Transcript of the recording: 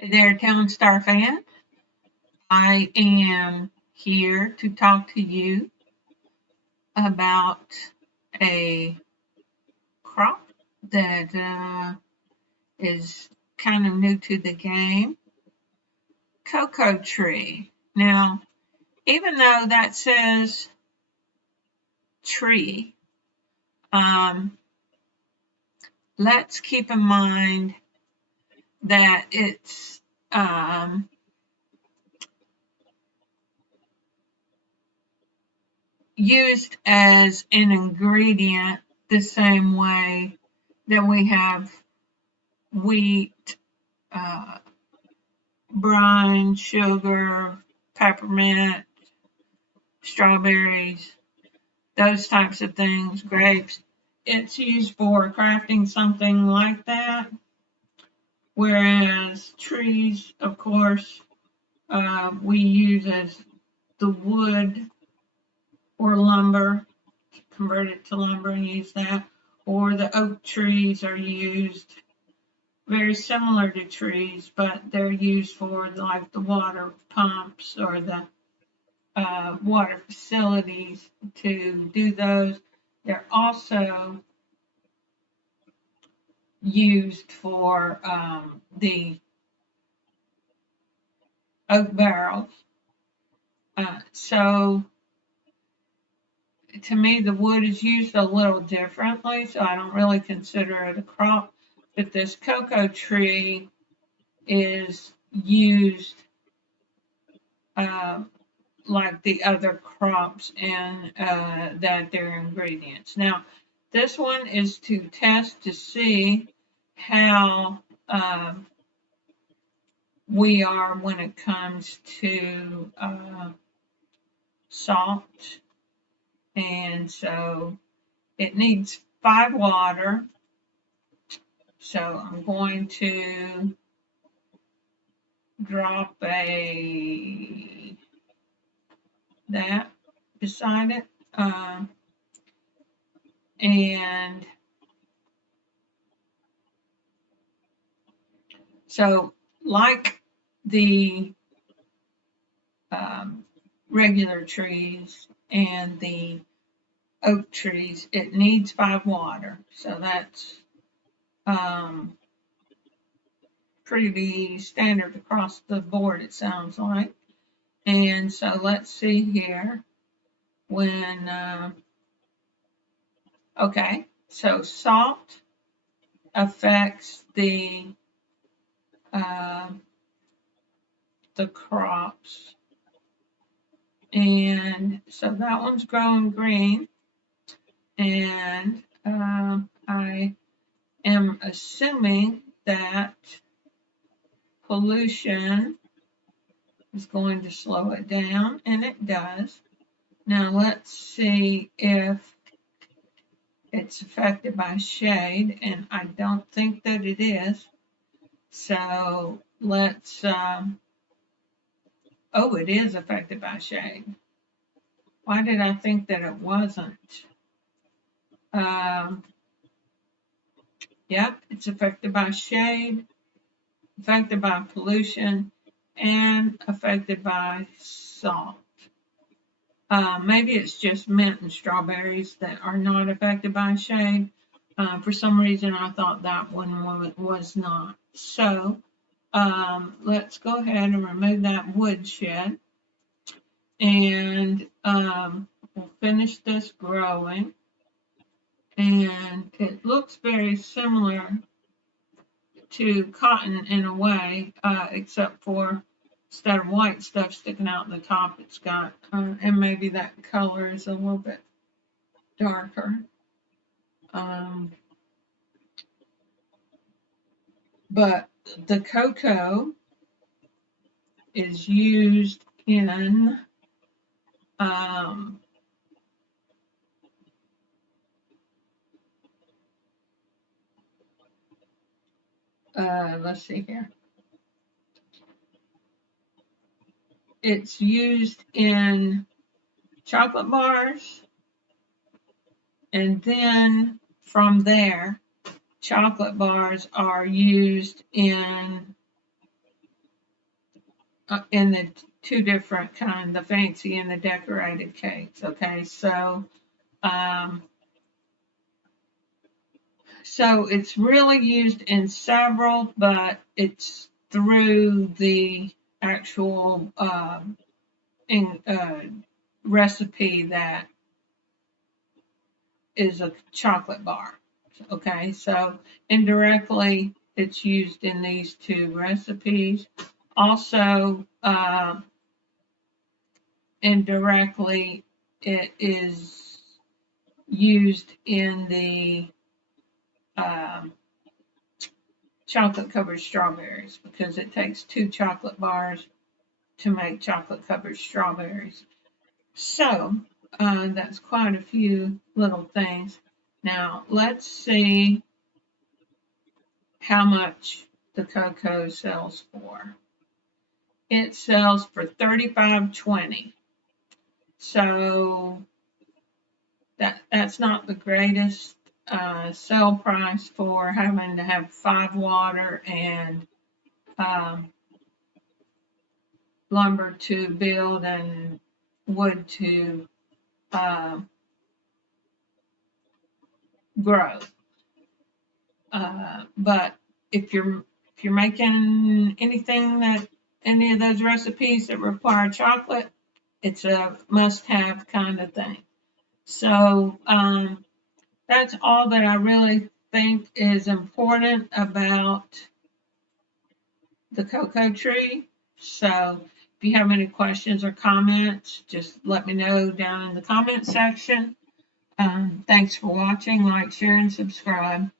Hey there, Town Star fan. I am here to talk to you about a crop that is kind of new to the game, cocoa tree. Now, even though that says tree, um, let's keep in mind that it's used as an ingredient the same way that we have wheat, uh, brine, sugar, peppermint, strawberries, those types of things, grapes. It's used for crafting something like that. Whereas trees, of course, we use as the wood or lumber, convert it to lumber and use that. Or the oak trees are used very similar to trees, but they're used for like the water pumps or the water facilities to do those. They're also used for the oak barrels. So to me, the wood is used a little differently, so I don't really consider it a crop. But this cocoa tree is used uh, like the other crops and that they're ingredients. Now, this one is to test to see how we are when it comes to salt. And so it needs 5 water. So I'm going to drop that beside it. And so like the regular trees and the oak trees, it needs 5 water. So that's pretty standard across the board, it sounds like. And so let's see here when, okay, so salt affects uh, the crops. And so that one's growing green. And I am assuming that pollution is going to slow it down, and it does. Now let's see if it's affected by shade, and I don't think that it is. So let's, oh, it is affected by shade. Why did I think that it wasn't? Um, yep, it's affected by shade, affected by pollution, and affected by salt. Maybe it's just mint and strawberries that are not affected by shade. For some reason, I thought that one was not. So let's go ahead and remove that woodshed. And we'll finish this growing. And it looks very similar to cotton in a way, except for instead of white stuff sticking out the top, it's got, and maybe that color is a little bit darker. But the cocoa is used in let's see here. It's used in chocolate bars, and then from there, chocolate bars are used in in the two different kind, the fancy and the decorated cakes. Okay, um, so it's really used in several, but it's through the actual recipe that is a chocolate bar. Okay, so indirectly it's used in these two recipes. Also, indirectly it is used in the um, chocolate covered strawberries because it takes 2 chocolate bars to make chocolate covered strawberries. So that's quite a few little things. Now let's see how much the cocoa sells for. It sells for $35.20. So that's not the greatest sell price for having to have 5 water and um, lumber to build and wood to uh, grow. But if you're making anything that any of those recipes that require chocolate, it's a must-have kind of thing. So that's all that I really think is important about the cocoa tree. So if you have any questions or comments, just let me know down in the comment section. Thanks for watching. Like, share, and subscribe.